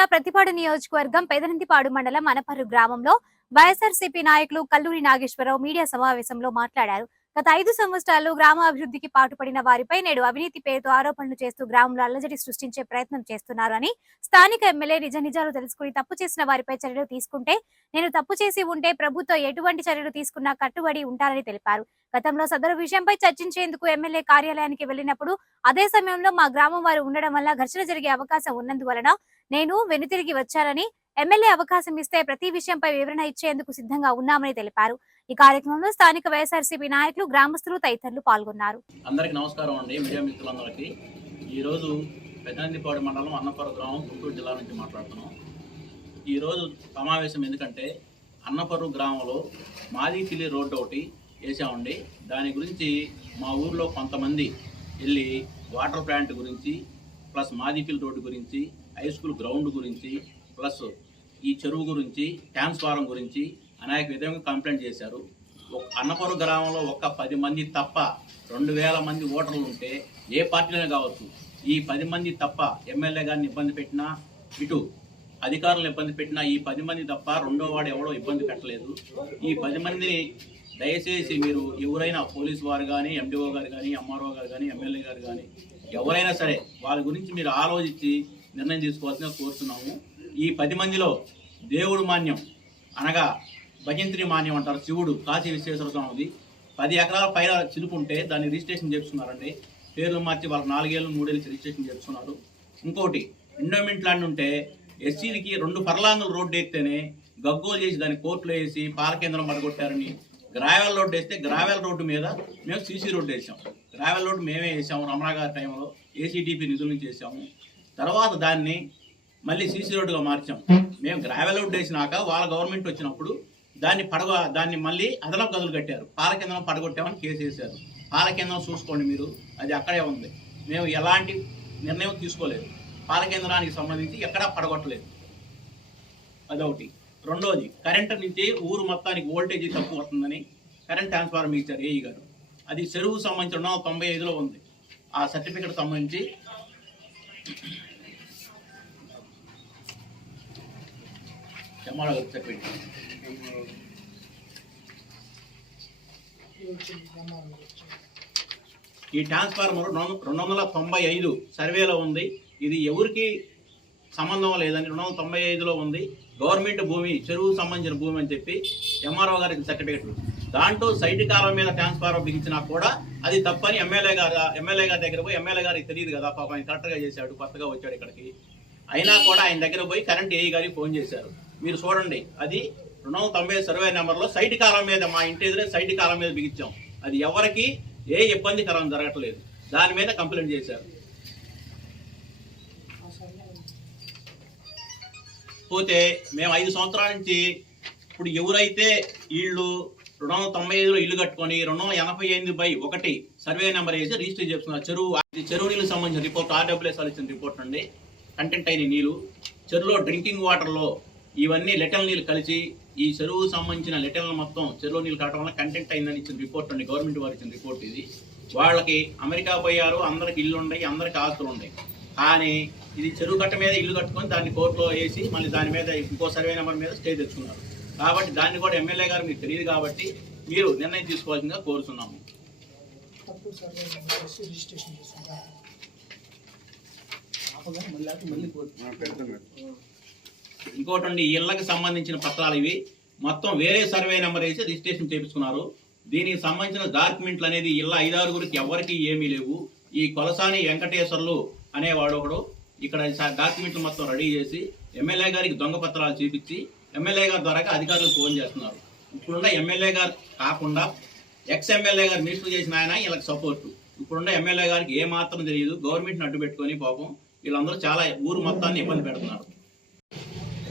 జిల్లా ప్రతిపాడు నియోజకవర్గం పెదనంతిపాడు మండలం అనపర్రు గ్రామంలో వైఎస్ఆర్సీపీ నాయకులు కల్లూరి నాగేశ్వరరావు మీడియా సమావేశంలో మాట్లాడారు. గత ఐదు సంవత్సరాలు గ్రామ అభివృద్ధికి పాటుపడిన వారిపై నేడు అవినీతి పేరుతో ఆరోపణలు చేస్తూ గ్రామంలో అల్లజడి సృష్టించే ప్రయత్నం చేస్తున్నారు అని స్థానిక ఎమ్మెల్యే నిజ నిజాలు తెలుసుకుని తప్పు చేసిన వారిపై చర్యలు తీసుకుంటే నేను తప్పు చేసి ఉంటే ప్రభుత్వం ఎటువంటి చర్యలు తీసుకున్నా కట్టుబడి ఉంటారని తెలిపారు. గతంలో సదరు విషయంపై చర్చించేందుకు ఎమ్మెల్యే కార్యాలయానికి వెళ్ళినప్పుడు అదే సమయంలో మా గ్రామం వారు ఉండడం వల్ల ఘర్షణ జరిగే అవకాశం ఉన్నందువలన నేను వెనుతిరిగి వచ్చానని ఎమ్మెల్యే అవకాశం ఇస్తే ప్రతి విషయంపై వివరణ ఇచ్చేందుకు సిద్ధంగా ఉన్నామని తెలిపారు. ఈ కార్యక్రమంలో స్థానిక వైఎస్ఆర్సీపీ నాయకులు గ్రామస్తులు తదితరులు పాల్గొన్నారు. అందరికి నమస్కారం అండి. మీడియా మిత్రులందరికీ ఈరోజు పెదనందిపాడు మండలం అన్నపురం గ్రామం గుంటూరు జిల్లా నుంచి మాట్లాడుతున్నాం. ఈరోజు సమావేశం ఎందుకంటే అన్నపర్రు గ్రామంలో మాదిపిల్లి రోడ్డు ఒకటి వేసామండి దాని గురించి మా ఊర్లో కొంతమంది వెళ్ళి వాటర్ ప్లాంట్ గురించి ప్లస్ మాదిపిల్లి రోడ్డు గురించి హై స్కూల్ గ్రౌండ్ గురించి ప్లస్ ఈ చెరువు గురించి ట్రాన్స్ఫారం గురించి అనేక విధంగా కంప్లైంట్ చేశారు. అన్నపురం గ్రామంలో ఒక్క పది మంది తప్ప రెండు వేల మంది ఓటర్లు ఉంటే ఏ పార్టీలోనే కావచ్చు. ఈ పది మంది తప్ప ఎమ్మెల్యే గారిని ఇబ్బంది పెట్టినా ఇటు అధికారులను ఇబ్బంది పెట్టినా ఈ పది మంది తప్ప రెండో వాడు ఎవడో ఇబ్బంది పెట్టలేదు. ఈ పది మందిని దయచేసి మీరు ఎవరైనా పోలీసు వారు కానీ ఎండిఓ గారు కానీ ఎంఆర్ఓ గారు కానీ ఎమ్మెల్యే గారు కానీ ఎవరైనా సరే వాళ్ళ గురించి మీరు ఆలోచించి నిర్ణయం తీసుకోవాల్సిందిగా కోరుతున్నాము. ఈ పది మందిలో దేవుడు మాన్యం అనగా భజంత్రి మాన్యం అంటారు శివుడు కాశీ విశ్వేశ్వర స్వామిది. పది ఎకరాల పైన చిలుపుంటే దాన్ని రిజిస్ట్రేషన్ చేస్తున్నారండి. పేర్లు మార్చి వాళ్ళు నాలుగేళ్ళు మూడేళ్ళు రిజిస్ట్రేషన్ చేస్తున్నారు. ఇంకోటి ఎండోమెంట్ ల్యాండ్ ఉంటే ఎస్సీలకి రెండు పర్లాంగులు రోడ్డు ఎక్కితేనే గగ్గోలు చేసి దాన్ని కోర్టులో వేసి పాల కేంద్రం పడగొట్టారని గ్రావెల్ రోడ్డు వేస్తే గ్రావెల్ రోడ్డు మీద మేము సీసీ రోడ్డు వేసాం. గ్రావెల్ రోడ్డు మేమే వేసాము రమణ గారి టైంలో ఏసీటీపీ నిధుల నుంచి వేసాము. తర్వాత దాన్ని మళ్ళీ సీసీ రోడ్డుగా మార్చాం. మేము గ్రావెల్ రోడ్డు వేసినాక వాళ్ళ గవర్నమెంట్ వచ్చినప్పుడు దాన్ని పడగ దాన్ని మళ్ళీ అదనపు గదులు కట్టారు. పాల కేంద్రం పడగొట్టామని కేసు వేశారు. పాల కేంద్రం చూసుకోండి మీరు అది అక్కడే ఉంది. మేము ఎలాంటి నిర్ణయం తీసుకోలేదు. పాల కేంద్రానికి సంబంధించి ఎక్కడా పడగొట్టలేదు. అదొకటి. రెండోది కరెంట్ నుంచి ఊరు మొత్తానికి వోల్టేజ్ తక్కువ వస్తుందని కరెంట్ ట్రాన్స్ఫార్మర్ ఇచ్చారు ఏఈ గారు. అది చెరువు సంబంధించి రెండు వందల తొంభై ఐదులో ఉంది. ఆ సర్టిఫికెట్ సంబంధించి జమాల చెప్పండి ఈ ట్రాన్స్ఫార్మర్ రెండు వందల తొంభై ఐదు సర్వేలో ఉంది. ఇది ఎవరికి సంబంధం లేదని రెండు వందల తొంభై ఐదులో ఉంది. గవర్నమెంట్ భూమి చెరువుకు సంబంధించిన భూమి అని చెప్పి ఎంఆర్ఓ గారికి సర్టిఫికెట్. దాంట్లో సైట్ కాలం మీద ట్రాన్స్ఫార్మర్ బిగించినా కూడా అది తప్పని ఎమ్మెల్యే గారు ఎమ్మెల్యే గారి దగ్గర పోయి ఎమ్మెల్యే గారికి తెలియదు కదా. పాపం ఆయన కరెక్ట్గా చేశాడు కొత్తగా వచ్చాడు ఇక్కడికి. అయినా కూడా ఆయన దగ్గర పోయి కరెంట్ ఏఈ గారికి ఫోన్ చేశారు. మీరు చూడండి అది రెండు వందల తొంభై సర్వే నెంబర్లో సైట్ కాలం మీద మా ఇంటి ఎదురే సైట్ కాలం మీద బిగించాం. అది ఎవరికి ఏ ఇబ్బందికరం జరగట్లేదు. దాని మీద కంప్లైంట్ చేశారు. పోతే మేము ఐదు సంవత్సరాల నుంచి ఇప్పుడు ఎవరైతే వీళ్ళు రెండు వందల తొంభై ఐదులో ఇల్లు కట్టుకొని రెండు వందల ఎనభై ఎనిమిది బై ఒకటి సర్వే నెంబర్ వేసి రిజిస్టర్ చేస్తున్నారు చెరువు ఇది చెరువు నీళ్ళకి సంబంధించిన రిపోర్ట్ ఆర్డబ్ల్యూఎస్ వాళ్ళు ఇచ్చిన రిపోర్ట్ అండి. కంటెంట్ అయిన నీళ్ళు. చెరువులో డ్రింకింగ్ వాటర్లో ఇవన్నీ లెటల్ నీళ్ళు కలిసి ఈ చెరువు సంబంధించిన లెటర్లు మొత్తం చెరువు నీళ్ళు కావడం వల్ల కంటెంట్ అయిందని ఇచ్చిన రిపోర్ట్ అండి. గవర్నమెంట్ వారు ఇచ్చిన రిపోర్ట్ ఇది. వాళ్ళకి అమెరికా పోయారు అందరికి ఇల్లు ఉన్నాయి అందరికి ఆస్తులు ఉన్నాయి కానీ ఇది చెరువు కట్ట మీద ఇల్లు కట్టుకొని దాన్ని కోర్టులో వేసి మళ్ళీ దాని మీద ఇంకో సర్వే నెంబర్ మీద స్టే తెచ్చుకున్నారు. కాబట్టి దాన్ని కూడా ఎమ్మెల్యే గారు మీకు తెలియదు కాబట్టి మీరు నిర్ణయం తీసుకోవాల్సిందిగా కోరుతున్నాము. రిజిస్ట్రేషన్ ఇంకోటి అండి సంబంధించిన పత్రాలు ఇవి. మొత్తం వేరే సర్వే నెంబర్ వేసి రిజిస్ట్రేషన్ చేపించుకున్నారు దీనికి సంబంధించిన డాక్యుమెంట్లు అనేది ఇళ్ళ ఐదారుగురికి ఎవరికి ఏమీ లేవు. ఈ కొలసాని వెంకటేశ్వర్లు అనేవాడు ఒకడు. ఇక్కడ డాక్యుమెంట్లు మొత్తం రెడీ చేసి ఎమ్మెల్యే గారికి దొంగ పత్రాలు చూపించి ఎమ్మెల్యే గారి ద్వారా అధికారులకు ఫోన్ చేస్తున్నారు. ఇప్పుడున్న ఎమ్మెల్యే గారు కాకుండా ఎక్స్ ఎమ్మెల్యే గారు మినిస్టర్ చేసిన ఆయన వీళ్ళకి సపోర్ట్. ఇప్పుడున్న ఎమ్మెల్యే గారికి ఏ మాత్రం తెలియదు. గవర్నమెంట్ని అడ్డు పెట్టుకొని పాపం వీళ్ళందరూ చాలా ఊరు మొత్తాన్ని ఇబ్బంది పెడుతున్నారు.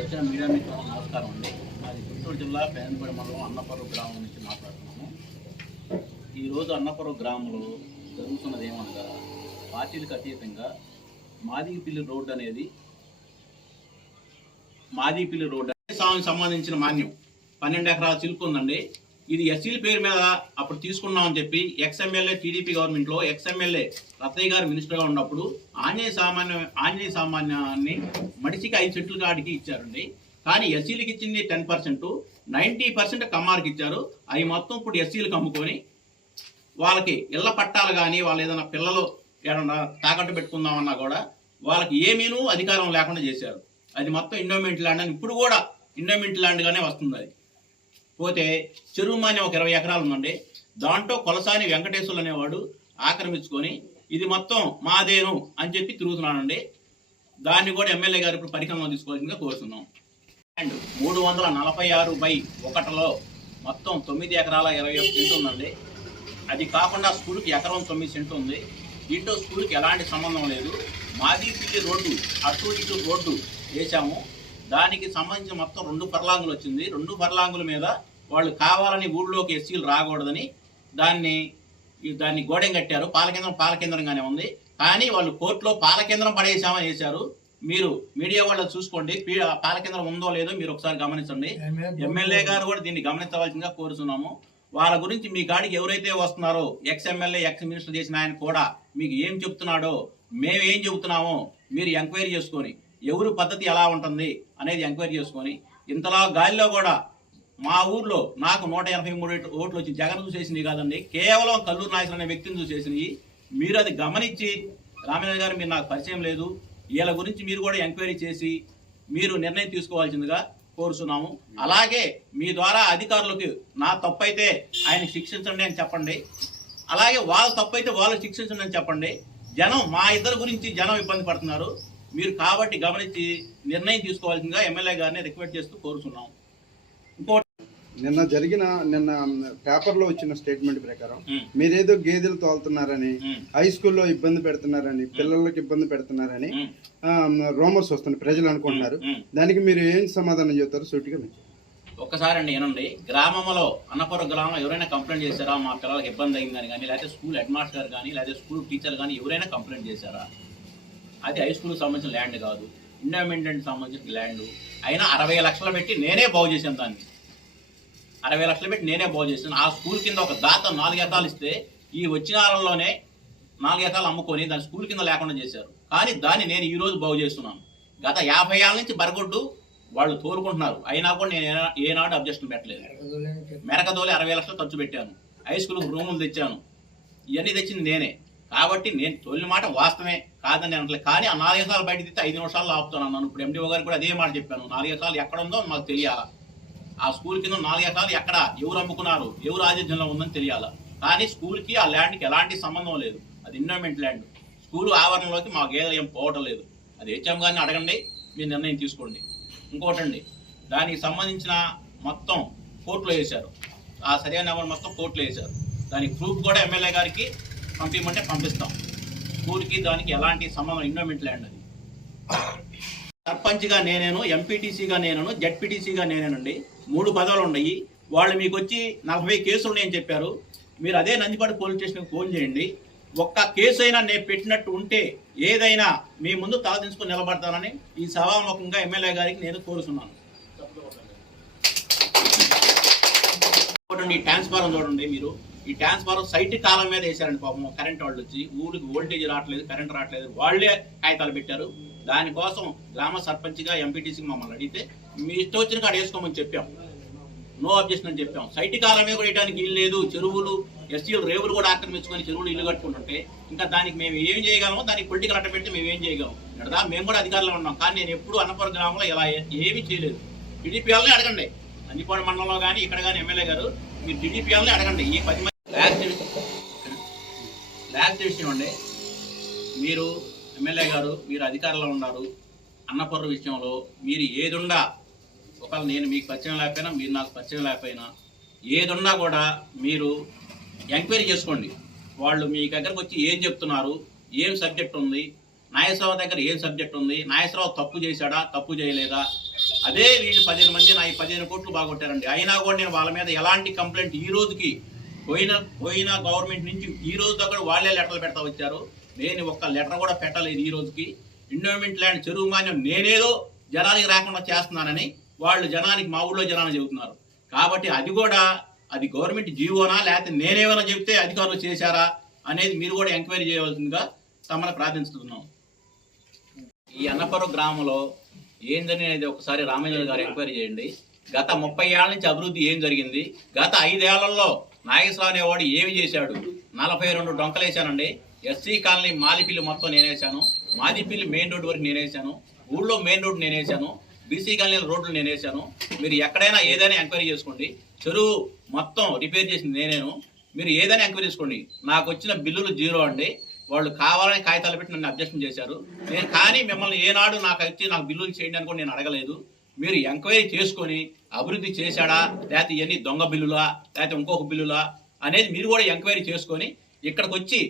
వచ్చిన మీడియా మిత్రులకు నమస్కారం అండి. మాది గుంటూరు జిల్లా పేదపడి మండలం అన్నపురం గ్రామం నుంచి మాట్లాడుతున్నాము. ఈరోజు అన్నపర్రు గ్రామంలో జరుగుతున్నది ఏమనగా పార్టీలకు అతీతంగా మాదిగిపిల్లి రోడ్డు అనేది మాదిగిపిల్లి రోడ్డు అనేది స్వామికి సంబంధించిన మాన్యం. పన్నెండు ఎకరాల చిలుకుందండి ఇది ఎస్సీల పేరు మీద అప్పుడు తీసుకున్నామని చెప్పి ఎక్స్ఎమ్మెల్యే టీడీపీ గవర్నమెంట్లో ఎక్స్ఎమ్మెల్యే రత్తయ్య గారు మినిస్టర్గా ఉన్నప్పుడు ఆంజనేయ సామాన్య ఆంజనేయ సామాన్యాన్ని మడిసికి ఐదు సెంట్లు కాడికి ఇచ్చారండి. కానీ ఎస్సీలకు ఇచ్చింది టెన్ పర్సెంట్ నైంటీ పర్సెంట్ కమ్మారికి ఇచ్చారు. అవి మొత్తం ఇప్పుడు ఎస్సీలకు అమ్ముకొని వాళ్ళకి ఇళ్ళ పట్టాలు కానీ వాళ్ళు ఏదైనా పిల్లలు ఏదైనా తాకట్టు పెట్టుకుందామన్నా కూడా వాళ్ళకి ఏమీనూ అధికారం లేకుండా చేశారు. అది మొత్తం ఇండోమెంట్ ల్యాండ్ అని ఇప్పుడు కూడా ఇండోమెంట్ ల్యాండ్గానే వస్తుంది అది. పోతే చెరువుమాని ఒక ఇరవై ఎకరాలు ఉందండి. దాంట్లో కొలసాని వెంకటేశ్వర్లు అనేవాడు ఆక్రమించుకొని ఇది మొత్తం మాదేను అని చెప్పి తిరుగుతున్నానండి దాన్ని కూడా ఎమ్మెల్యే గారు ఇప్పుడు పరిగణలో తీసుకోవాల్సిందిగా కోరుతున్నాం. అండ్ మూడు వందల నలభై ఆరు బై ఒకటిలో మొత్తం తొమ్మిది ఎకరాల ఇరవై ఒక సెంటు ఉందండి. అది కాకుండా స్కూల్కి ఎకరం తొమ్మిది సెంటు ఉంది. దీంట్లో స్కూల్కి ఎలాంటి సంబంధం లేదు. మాదిపిల్లి రోడ్డు అటు ఇటు రోడ్డు వేసాము దానికి సంబంధించి మొత్తం రెండు పర్లాంగులు వచ్చింది. రెండు పర్లాంగుల మీద వాళ్ళు కావాలని ఊళ్ళోకి ఎస్సీలు రాకూడదని దాన్ని దాన్ని గోడెం కట్టారు. పాలకేంద్రం పాలకేంద్రంగానే ఉంది. కానీ వాళ్ళు కోర్టులో పాలకేంద్రం పడేసామని వేశారు. మీరు మీడియా వాళ్ళు చూసుకోండి. పాలకేంద్రం ఉందో లేదో మీరు ఒకసారి గమనించండి. ఎమ్మెల్యే గారు. కూడా దీన్ని గమనించవలసిందిగా కోరుతున్నాము. వాళ్ళ గురించి మీ కాడికి ఎవరైతే వస్తున్నారో ఎక్స్ ఎమ్మెల్యే ఎక్స్ మినిస్టర్ చేసిన ఆయన కూడా మీకు ఏం చెప్తున్నాడో మేము ఏం చెబుతున్నామో మీరు ఎంక్వైరీ చేసుకొని ఎవరు పద్ధతి ఎలా ఉంటుంది అనేది ఎంక్వైరీ చేసుకొని ఇంతలా గాలిలో కూడా మా ఊర్లో నాకు నూట ఎనభై మూడు ఓట్లు వచ్చి జగన్ చూసేసినవి కాదండి. కేవలం కల్లూరు నాయకులు అనే వ్యక్తిని చూసేసినవి మీరు అది గమనించి రామేంద్ర గారు మీరు నాకు పరిచయం లేదు. వీళ్ళ గురించి మీరు కూడా ఎంక్వైరీ చేసి మీరు నిర్ణయం తీసుకోవాల్సిందిగా కోరుతున్నాము. అలాగే మీ ద్వారా అధికారులకు నా తప్పైతే ఆయన శిక్షించండి అని చెప్పండి. అలాగే వాళ్ళ తప్పైతే వాళ్ళు శిక్షించండి అని చెప్పండి. జనం మా ఇద్దరి గురించి జనం ఇబ్బంది పడుతున్నారు. మీరు కాబట్టి గమనించి నిర్ణయం తీసుకోవాల్సిందిగా ఎమ్మెల్యే గారిని రిక్వెస్ట్ చేస్తూ కోరుతున్నాము. ఇంకోటి నిన్న జరిగిన నిన్న పేపర్లో వచ్చిన స్టేట్మెంట్ ప్రకారం మీరేదో గేదెలు తోలుతున్నారని హై స్కూల్లో ఇబ్బంది పెడుతున్నారని పిల్లలకి ఇబ్బంది పెడుతున్నారని రోమర్స్ వస్తున్నాయి ప్రజలు అనుకుంటున్నారు. దానికి మీరు ఏం సమాధానం చెప్తారు సూటిగా మీరు ఒక్కసారి అండి ఏనండి గ్రామంలో అన్నపురం గ్రామం ఎవరైనా కంప్లైంట్ చేశారా? మా పిల్లలకి ఇబ్బంది అయిందని కానీ లేకపోతే స్కూల్ హెడ్ మాస్టర్ కానీ లేకపోతే స్కూల్ టీచర్ కానీ ఎవరైనా కంప్లైంట్ చేశారా? అది హై స్కూల్కి సంబంధించిన ల్యాండ్ కాదు. ఇండిపెండెంట్ సంబంధించిన ల్యాండ్ అయినా అరవై లక్షలు పెట్టి నేనే బాగు చేశాను దాన్ని. అరవై లక్షలు పెట్టి నేనే బాగు చేశాను. ఆ స్కూల్ కింద ఒక దాత నాలుగు ఎకరాలు ఇస్తే ఈ వచ్చిన వారంలోనే నాలుగు ఎకరాలు అమ్ముకొని దాని స్కూల్ కింద లేకుండా చేశారు. కానీ దాన్ని నేను ఈ రోజు బాగు చేస్తున్నాను. గత యాభై ఏళ్ళ నుంచి బరగొడ్డు వాళ్ళు తోలుకుంటున్నారు. అయినా కూడా నేను ఏనా- ఏనాడు అబ్జెక్షన్ పెట్టలేదు. మెరకదోలి అరవై లక్షలు ఖర్చు పెట్టాను. హై స్కూల్ రూములు తెచ్చాను. ఇవన్నీ తెచ్చింది నేనే. కాబట్టి నేను తొలి మాట వాస్తవమే కాదని అనట్లేదు కానీ ఆ నాలుగు సార్లు బయట తీస్తే ఐదు నిమిషాలు ఆపుతున్నాను నన్ను ఇప్పుడు ఎండిఓ గారు కూడా అదే మాట చెప్పాను నాలుగు సార్లు ఎక్కడ ఉందో మాకు తెలియాలా? ఆ స్కూల్ కింద నాలుగు ఎకరాలు ఎక్కడ ఎవరు అమ్ముకున్నారు? ఎవరు ఆతిథ్యంలో ఉందని తెలియాలా? కానీ స్కూల్కి ఆ ల్యాండ్కి ఎలాంటి సంబంధం లేదు. అది ఇన్వెస్ట్మెంట్ ల్యాండ్. స్కూల్ ఆవరణలోకి మాకు ఏదో ఏం పోవటం లేదు. అది హెచ్ఎం గారిని అడగండి మీరు నిర్ణయం తీసుకోండి. ఇంకోటండి దానికి సంబంధించిన మొత్తం కోర్టులో వేశారు. ఆ సరైన నెంబర్ మొత్తం కోర్టులో వేశారు. దానికి ప్రూఫ్ కూడా ఎమ్మెల్యే గారికి పంపించమంటే పంపిస్తాం. స్కూల్కి దానికి ఎలాంటి సంబంధం ఇన్వెస్ట్మెంట్ ల్యాండ్ అది. సర్పంచ్గా నేనేను ఎంపీటీసీగా నేనేను జడ్పీటీసీగా నేనేనండి. మూడు పదవులు ఉన్నాయి. వాళ్ళు మీకు వచ్చి నలభై కేసులు నేను చెప్పారు. మీరు అదే నందిపాడు పోలీస్ స్టేషన్కి ఫోన్ చేయండి. ఒక్క కేసు అయినా నేను పెట్టినట్టు ఉంటే ఏదైనా మీ ముందు తలదించుకుని నిలబడతానని ఈ సభాముఖంగా ఎమ్మెల్యే గారికి నేను కోరుతున్నాను. చూడండి ట్రాన్స్ఫారం చూడండి మీరు. ఈ ట్రాన్స్ఫారం సైట్ కాలం మీద వేశారండి పాపం. కరెంట్ వాళ్ళు వచ్చి ఊరికి వోల్టేజ్ రావట్లేదు కరెంట్ రావట్లేదు వాళ్ళే కాగితాలు పెట్టారు. దానికోసం గ్రామ సర్పంచ్గా ఎంపీటీసీకి మమ్మల్ని అడిగితే మీ ఇష్టం వచ్చిన కాడ వేసుకోమని చెప్పాం. నో అబ్జెక్షన్ అని చెప్పాం. సైట్ కాలమే కూడా వేయడానికి ఇల్లు లేదు. చెరువులు ఎస్టీలు రేవులు కూడా ఆక్రమించుకొని చెరువులు ఇల్లు కట్టుకుంటుంటే ఇంకా దానికి మేము ఏం చేయగలమో దానికి పొలిటికల్ అట్ట పెడితే మేము ఏం చేయగలం. కదా మేము కూడా అధికారంలో ఉన్నాం. కానీ నేను ఎప్పుడు అన్నపురం గ్రామంలో ఇలా ఏమీ చేయలేదు. టీడీపీ వాళ్ళని అడగండి. నందిపాడు మండలంలో కానీ ఇక్కడ కానీ ఎమ్మెల్యే గారు మీరు టీడీపీ వాళ్ళని అడగండి. ఈ పది మంది ల్యాక్స్ విషయం అండి మీరు ఎమ్మెల్యే గారు మీరు అధికారంలో ఉన్నారు. అన్నపూర్ణ విషయంలో మీరు ఏదుండా ఒకవేళ నేను మీకు పరిచయం లేకపోయినా మీరు నాకు పరిచయం లేకపోయినా ఏదున్నా కూడా మీరు ఎంక్వైరీ చేసుకోండి. వాళ్ళు మీ దగ్గరకు వచ్చి ఏం చెప్తున్నారు ఏం సబ్జెక్ట్ ఉంది నాగేశ్వరరావు దగ్గర ఏం సబ్జెక్ట్ ఉంది నాగేశ్వరరావు తప్పు చేశాడా తప్పు చేయలేదా అదే వీళ్ళు పదిహేను మంది నా ఈ పదిహేను కోట్లు బాగొట్టారండి. అయినా కూడా నేను వాళ్ళ మీద ఎలాంటి కంప్లైంట్ ఈ రోజుకి పోయిన పోయిన గవర్నమెంట్ నుంచి ఈ రోజు దగ్గర వాళ్ళే లెటర్లు పెడతా వచ్చారు. నేను ఒక్క లెటర్ కూడా పెట్టలేదు ఈ రోజుకి. ఇండోమెంట్ ల్యాండ్ చెరువు మాన్యం నేనేదో జనానికి రాకుండా చేస్తున్నానని వాళ్ళు జనానికి మా ఊళ్ళో జనాన్ని చెబుతున్నారు. కాబట్టి అది కూడా అది గవర్నమెంట్ జీవోనా లేకపోతే నేనేమైనా చెప్తే అధికారులు చేశారా అనేది మీరు కూడా ఎంక్వైరీ చేయవలసిందిగా తమను ప్రార్థిస్తున్నాం. ఈ అన్నపురం గ్రామంలో ఏందని అనేది ఒకసారి రామయ్య గారు ఎంక్వైరీ చేయండి. గత ముప్పై ఏళ్ళ నుంచి అభివృద్ధి ఏం జరిగింది? గత ఐదేళ్ళలో నాగేశ్వరరావు అనేవాడు ఏమి చేశాడు? నలభై రెండు డొంకలేశానండి ఎస్సీ కాలనీ మాలిపిల్లి మొత్తం నేనేశాను మాదిపిల్లి మెయిన్ రోడ్ వరకు నేనేశాను ఊళ్ళో మెయిన్ రోడ్ నేనేశాను బీసీ కాలనీ రోడ్లు నేనేశాను మీరు ఎక్కడైనా ఏదైనా ఎంక్వైరీ చేసుకోండి. చెరువు మొత్తం రిపేర్ చేసింది నేనేను. మీరు ఏదైనా ఎంక్వైరీ చేసుకోండి. నాకు వచ్చిన బిల్లులు జీరో అండి. వాళ్ళు కావాలని కాగితాలు పెట్టి నన్ను అబ్జెక్షన్ చేశారు. నేను కానీ మిమ్మల్ని ఏనాడు నాకు వచ్చి నాకు బిల్లులు చేయండి అని కూడా నేను అడగలేదు. మీరు ఎంక్వైరీ చేసుకొని అభివృద్ధి చేశాడా? లేకపోతే ఇవన్నీ దొంగ బిల్లులా? లేకపోతే ఇంకొక బిల్లులా? అనేది మీరు కూడా ఎంక్వైరీ చేసుకొని ఇక్కడికి వచ్చి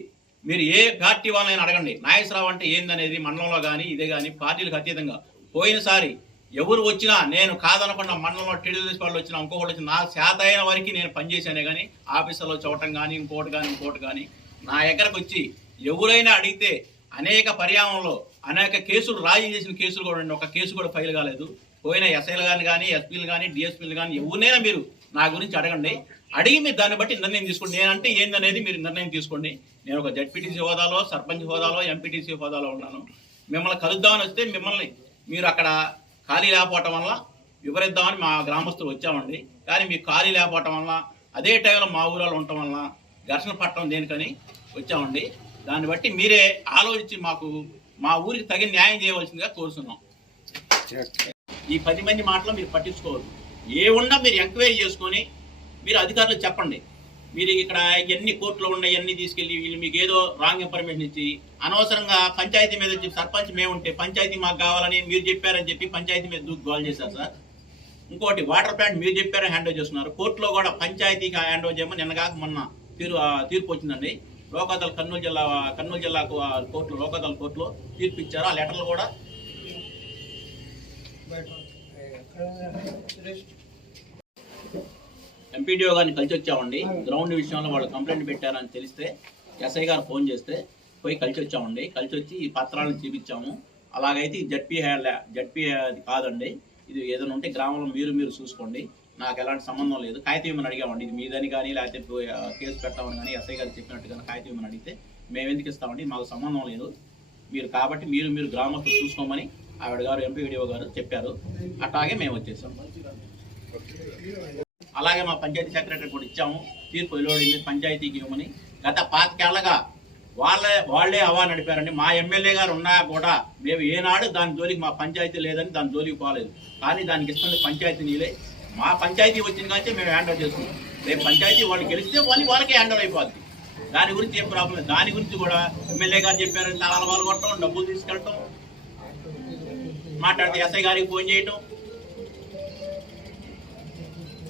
మీరు ఏ పార్టీ వాళ్ళని అడగండి. నాగేశ్వరరావు అంటే ఏందనేది మండలంలో కానీ ఇదే కానీ పార్టీలకు అతీతంగా. పోయినసారి ఎవరు వచ్చినా నేను కాదనకుండా మండలంలో టీడీఎస్ వాళ్ళు వచ్చినా ఇంకొకటి వచ్చిన నా శాత అయిన వరకు నేను పనిచేశానే కానీ ఆఫీసులో చూడటం కానీ ఇంకోటి కానీ ఇంకోటి కానీ నా దగ్గరకు వచ్చి ఎవరైనా అడిగితే అనేక పర్యావరణంలో అనేక కేసులు రాజీ చేసిన కేసులు కూడా ఒక కేసు కూడా ఫైల్ కాలేదు. పోయిన ఎస్ఐలు కానీ కానీ ఎస్పీలు కానీ డిఎస్పీలు కానీ ఎవరినైనా మీరు నా గురించి అడగండి. అడిగి మీరు దాన్ని బట్టి నిర్ణయం తీసుకోండి. నేనంటే ఏందనేది మీరు నిర్ణయం తీసుకోండి. నేను ఒక జడ్పీటీసీ హోదాలో సర్పంచ్ హోదాలో ఎంపీటీసీ హోదాలో ఉన్నాను. మిమ్మల్ని కలుద్దామని వస్తే మిమ్మల్ని మీరు అక్కడ ఖాళీ లేకపోవటం వల్ల వివరిద్దామని మా గ్రామస్తులు వచ్చామండి. కానీ మీకు ఖాళీ లేకపోవటం వల్ల అదే టైంలో మా ఊరాలు ఉండటం వల్ల ఘర్షణ పట్టడం దేనికని వచ్చామండి. దాన్ని బట్టి మీరే ఆలోచించి మాకు మా ఊరికి తగిన న్యాయం చేయవలసిందిగా కోరుతున్నాం. ఈ పది మంది మాటలు మీరు పట్టించుకోవద్దు. ఏ ఉన్నా మీరు ఎంక్వైరీ చేసుకొని మీరు అధికారులకు చెప్పండి. మీరు ఇక్కడ ఎన్ని కోర్టులో ఉన్నాయి అన్ని తీసుకెళ్ళి వీళ్ళు మీకు ఏదో రాంగ్ ఇన్ఫర్మేషన్ ఇచ్చి అనవసరంగా పంచాయతీ మీద వచ్చి సర్పంచ్ మేము ఉంటే పంచాయతీ మాకు కావాలని మీరు చెప్పారని చెప్పి పంచాయతీ మీద దూకు గోల్ చేశారు సార్. ఇంకోటి వాటర్ ప్లాంట్ మీరు చెప్పారని హ్యాండ్ ఓవర్ చేస్తున్నారు. కోర్టులో కూడా పంచాయతీకి హ్యాండ్ ఓవర్ చేయమని నిన్న కాక మొన్న తీరు తీర్పు వచ్చిందండి. లోకాదల్ కర్నూలు జిల్లా కర్నూలు జిల్లా కోర్టులో లోకాదల్ కోర్టులో తీర్పు ఇచ్చారు ఆ లెటర్లు కూడా ఎంపీడీఓ గారిని కలిసి వచ్చామండి. గ్రౌండ్ విషయంలో వాళ్ళు కంప్లైంట్ పెట్టారని తెలిస్తే ఎస్ఐ గారు ఫోన్ చేస్తే పోయి కలిసి వచ్చామండి. కలిసి వచ్చి ఈ పత్రాలను చూపించాము. అలాగైతే ఈ జడ్పీ జడ్పీ అది కాదండి. ఇది ఏదైనా ఉంటే గ్రామంలో మీరు మీరు చూసుకోండి. నాకు ఎలాంటి సంబంధం లేదు. కాగితం ఇవ్వమని అడిగామండి. ఇది మీదని కానీ లేకపోతే కేసు పెట్టామని కానీ ఎస్ఐ గారు చెప్పినట్టుగా కాగితం ఇవ్వమని అడిగితే మేము ఎందుకు ఇస్తామండి? మాకు సంబంధం లేదు. మీరు కాబట్టి మీరు మీరు గ్రామస్తులు చూసుకోమని ఆవిడ గారు ఎంపీ వీడియో గారు చెప్పారు. అట్లాగే మేము వచ్చేసాం. అలాగే మా పంచాయతీ సెక్రటరీ కూడా ఇచ్చాము. తీర్పు వెలువడింది. పంచాయతీకి ఇవ్వమని గత పాతికేళ్ళగా వాళ్ళే వాళ్ళే అవా నడిపారండి. మా ఎమ్మెల్యే గారు ఉన్నా కూడా మేము ఏనాడు దాని జోలికి మా పంచాయతీ లేదని దాని జోలికి పోలేదు. కానీ దానికి ఇస్తుంది పంచాయతీ నీలే. మా పంచాయతీ వచ్చిన కానీ మేము హ్యాండ్ ఓవర్ చేసుకున్నాం. రేపు పంచాయతీ వాళ్ళు గెలిస్తే వాళ్ళు వాళ్ళకే హ్యాండ్ ఓవర్ అయిపోద్ది. దాని గురించి ఏం ప్రాబ్లం దాని గురించి కూడా ఎమ్మెల్యే గారు చెప్పారని చాలా వాళ్ళు కొట్టడం డబ్బులు తీసుకెళ్ళటం. మాట్లాడితే ఎస్ఐ గారికి ఫోన్ చేయటం.